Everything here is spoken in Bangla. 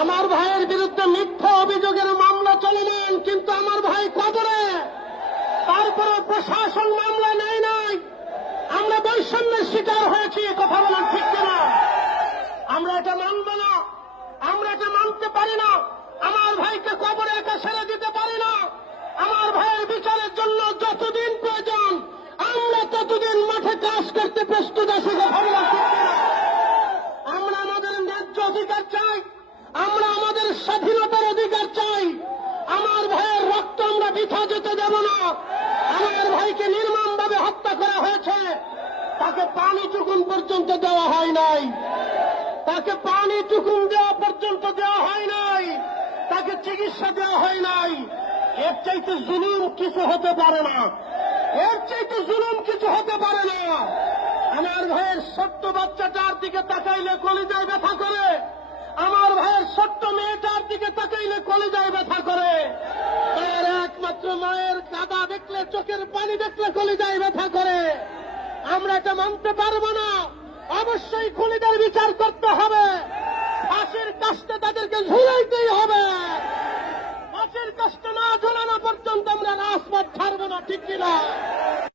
আমার ভাইয়ের বিরুদ্ধে মিথ্যা অভিযোগের মামলা চলমান, কিন্তু আমার ভাই কবরে। তারপরে প্রশাসন মামলা নেয় নাই। আমরা বৈষম্যের শিকার হয়েছি, কথা বলার ঠিক কিনা? আমরা এটা মানব না, আমরা এটা মানতে পারি না। আমার ভাইকে কবরে একা ছেড়ে দিতে পারি না। আমার ভাইয়ের বিচারের জন্য যতদিন প্রয়োজন আমরা ততদিন মাঠে কাজ করতে প্রস্তুত আছি, কথা বলার ঠিক কিনা? আমরা আমাদের ন্যায্য অধিকার চাই, আমরা আমাদের স্বাধীনতার অধিকার চাই। আমার ভাইয়ের রক্ত আমরা বৃথা যেতে দেব না। আমার ভাইকে নির্মমভাবে হত্যা করা হয়েছে, তাকে পানি চুকুন পর্যন্ত দেওয়া হয় নাই, তাকে পানি চুকুন দেওয়া পর্যন্ত দেওয়া হয় নাই, তাকে চিকিৎসা দেওয়া হয় নাই। এর চাইতে জুলুম কিছু হতে পারে না, এর চাইতে জুলুম কিছু হতে পারে না। আমার ভাইয়ের ছোট্ট বাচ্চাটার দিকে তাকাইলে কলিজায় ব্যথা করে, আমার ভাইয়ের ছোট্ট মেয়েটার দিকে তাকাইলে কলিজায় ব্যথা করে। তার একমাত্র মায়ের কাদা দেখলে, চোখের পানি দেখলে কলিজায় ব্যথা করে। আমরা এটা মানতে পারবো না। অবশ্যই খুনিদের বিচার করতে হবে, ফাঁসির কাস্টে তাদেরকে ঝুলাইতেই হবে। ফাঁসির কাস্টে না ঝুলানো পর্যন্ত আমরা রাজপথ ছাড়বো না, ঠিক কিনা?